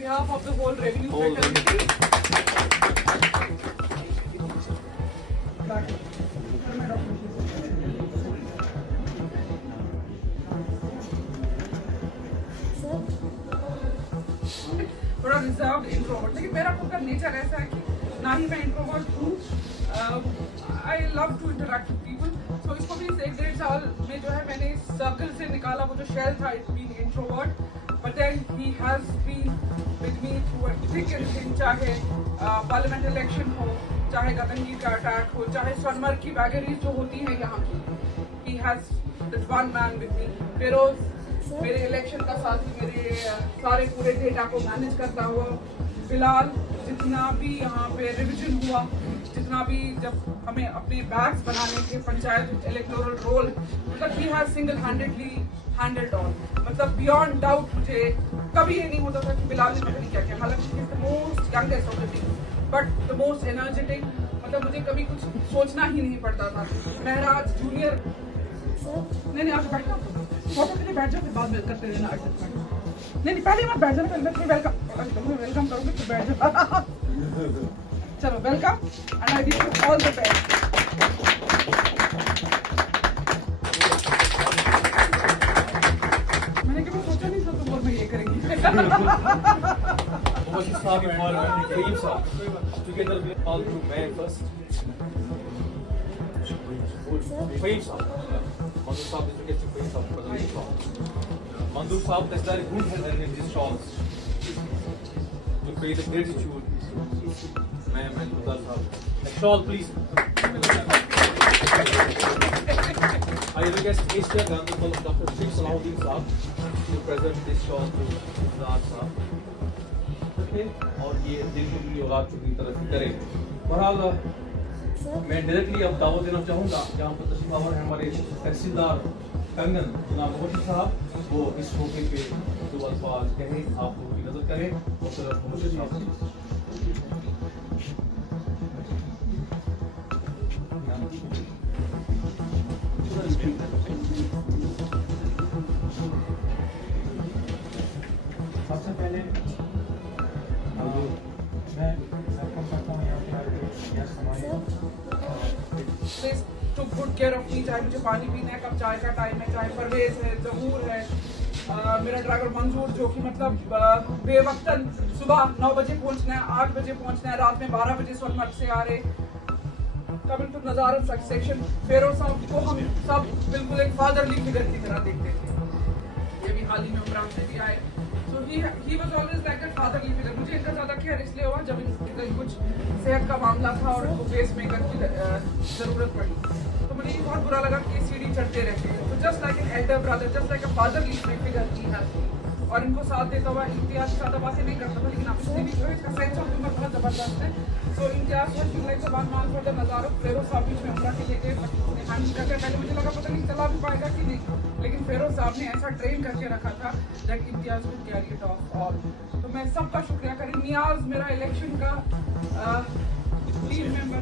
behalf of the whole revenue fraternity. थोड़ा reserve introvert, लेकिन मेरा खुद का नेचर ऐसा है कि ना ही मैं इंट्रोवर्ट हूँ. I love to interact with people. So इसको भी 1-1.5 साल में जो है मैंने इस सर्कल से निकाला. वो जो शेल था it's being introvert, but then he has been with me through thick and thin. चाहे पार्लियामेंट इलेक्शन हो, चाहे गगनगीर का अटैक हो, चाहे सोनमर्ग की वैगरीज जो होती हैं यहाँ की, he has this one man with me. Firoz मेरे इलेक्शन का साथी, मेरे सारे पूरे डेटा को मैनेज करता हुआ. फिलहाल जितना भी यहाँ पे रिविजन हुआ, जितना भी जब हमें अपने बैग्स बनाने के पंचायत इलेक्टोरल रोल, मतलब he has single handedly handled all. मतलब बियॉन्ड डाउट मुझे कभी ये नहीं होता था कि बिलाल ने पता नहीं क्या किया. हालांकि he is the most youngest of the team, but the most energetic. मतलब मुझे कभी कुछ सोचना ही नहीं पड़ता था. महराज जूनियर नहीं आगे बैठना, फोटो के लिए बैठ जाओ, फिर बाद में करते रहना. नहीं पहले मत बैठ जाना, पहले मैं वेलकम करूँगी फिर बैठ जाओ. चलो welcome and I wish you all the best. मैंने कभी सोचा नहीं था तुम और मैं ये करेंगी. Mandur Saab has very good hand in these shawls to create a gratitude. Ma'am and Buddha Saab. A shawl, please. I request Asia Gandhi Dr. Sheikh Salahuddin Saab to present this shawl to Buddha Saab. Okay? और ये दिल की औलाद की तरफ करे. बहरहाल मैं डायरेक्टली अब दावत देना चाहूँगा जहाँ पर तशरीफ आवर है हमारे तहसीलदार कंगन जनाब मोहसिन साहब. वो इस मौके पे जो अल्फाज कहें आप लोगों की नजर करें और सर मोहसिन साहब सबसे पहले मैं वेलकम करता हूँ यहाँ पे आके गेस्ट हमारे. took good care of me. चाहे मुझे पानी पीना है, कब चाय का टाइम है, चाहे परवेज है, जहूर है, मेरा ड्राइवर मंजूर जो कि मतलब बेवक्तन सुबह 9 बजे पहुंचना है, 8 बजे पहुंचना है, रात में 12 बजे सोनमर्ग से आ रहे. कमिंग टू नज़ारत सेक्शन, फेरोज साहब को हम सब बिल्कुल एक फादरली फिगर की तरह देखते थे. ये भी हाल ही में उमरान से भी आए. So he was always like a fatherly figure. मुझे इनका ज़्यादा केयर इसलिए हुआ जब इनका कुछ सेहत का मामला था और उनको फेस मेकर की ज़रूरत पड़ी. तो मुझे ये बहुत बुरा लगा कि सीढ़ी चढ़ते रहते हैं. तो just like an elder brother, just like a fatherly figure ही है. और इनको साथ देता हुआ इम्तियाज़ ज़्यादा बातें नहीं करता था, लेकिन आप इसलिए भी जो है इसका सेंस ऑफ ह्यूमर बहुत ज़बरदस्त है. सो इम्तियाज़ was feeling like the one man for the नज़ारों. Feroz साहब बीच में उमरा के लेके हैंडल करके, पहले मुझे लगा पता नहीं चला भी पाएगा कि नहीं, लेकिन फेरोज साहब ने ऐसा ट्रेन करके रखा था दैट इम्तियाज़ को कैरी इट ऑफ ऑल. तो मैं सबका शुक्रिया करें. नियाज मेरा इलेक्शन का टीम मेंबर,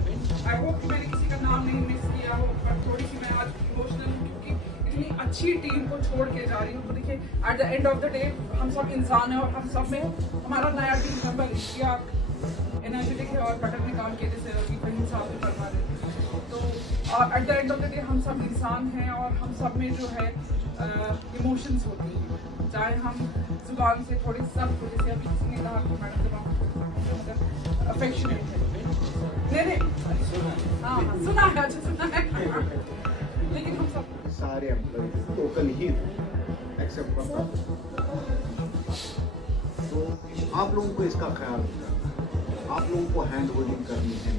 आई होप कि मैंने किसी का नाम नहीं मिस किया हो, पर थोड़ी सी मैं आज इमोशनल हूँ क्योंकि इतनी अच्छी टीम को छोड़ के जा रही हूँ. तो देखिए at the end of the day हम सब इंसान हैं और हम सब में हमारा नया टीम मेंबर इश्तियाक एनर्जेटिक है और बटन में काम किए जैसे फहीम साहब भी फरमा रहे थे. तो at the end of the day हम सब इंसान हैं और हम सब में जो है इमोशंस होती हैं, चाहे हम जुबान से थोड़ी सख्त हो, जैसे अभी किसी ने कहा कि मैडम जुबान अफेक्शनेट है. नहीं हाँ सुना है, अच्छा सुना है. लेकिन हम सब सारे एम्प्लॉय टोकन ही एक्सेप्ट करता. तो आप लोगों को इसका ख्याल रखना, आप लोगों को हैंड होल्डिंग करनी है.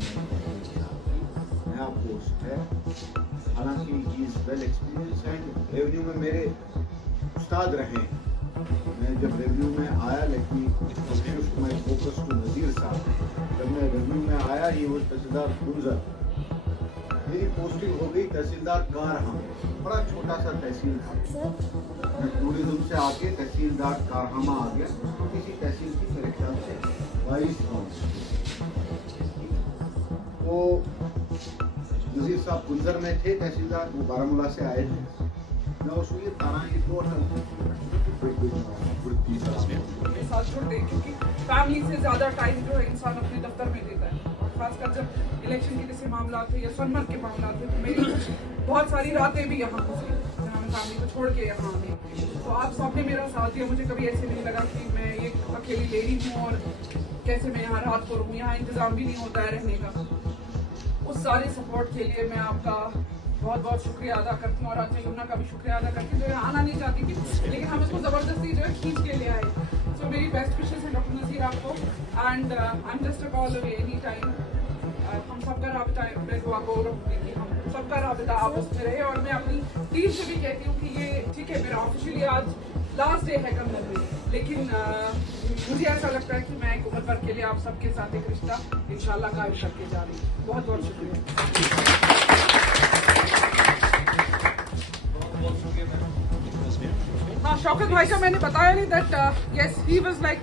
नया पोस्ट है, हालांकि ही इज़ वेल एक्सपीरियंस है. रेवेन्यू में मेरे उस्ताद रहे. मैं जब रेवेन्यू में आया, लेकिन शिफ्ट माई फोकस टू नज़ीर साहब. जब मैं रेवेन्यू में आया ही वो तहसीलदार गुंजर, मेरी पोस्टिंग हो गई तहसीलदार कारहम. बड़ा छोटा सा तहसील था. मैं टूरिज्म से आके तहसीलदार कारहमा आ गया. छोटी सी तहसील थी, मेरे ख्याल से 22 गाँव. तो नज़ीर साहब गुंजर में थे तहसीलदार, वो बारामूला से आए थे. मैं उसमें तारा ये टोटल साथ जुड़ दें, क्योंकि फैमिली से ज़्यादा टाइम जो है इंसान अपने दफ्तर में देता है, और खासकर जब इलेक्शन के जैसे मामला थे या सोनमर्ग के मामला थे, तो मेरी बहुत सारी रातें भी यहाँ गुजरी जहाँ मैं फैमिली को छोड़ के यहाँ आने। तो आप सबने मेरा साथ दिया, मुझे कभी ऐसे नहीं लगा कि मैं ये अकेली ले रही हूँ और कैसे मैं यहाँ रात को रहूँ, यहाँ इंतज़ाम भी नहीं होता है रहने का। उस सारे सपोर्ट के लिए मैं आपका बहुत बहुत शुक्रिया अदा करती हूँ, और आज यमुना का भी शुक्रिया अदा करती हूँ जो यहाँ आना नहीं चाहती थी, लेकिन हम इसको ज़बरदस्ती जो है खींच के ले आए। सो मेरी बेस्ट विशेस हैं डॉक्टर नज़ीर आपको, and I am just a call away any time. हम सबका राबिता, मैं दुआ को रखूँगी कि हम सबका राबिता आपस में रहे, और मैं अपनी टीम से भी कहती हूँ कि ये ठीक है, मेरा ऑफिशियली आज लास्ट डे है कमर में, लेकिन मुझे ऐसा लगता है कि मैं एक उम्र भर के लिए आप सबके साथ एक रिश्ता इंशाल्लाह कायम करके जा रही हूँ। बहुत बहुत शुक्रिया। हाँ, शौकत भाई का मैंने बताया नहीं that yes he was like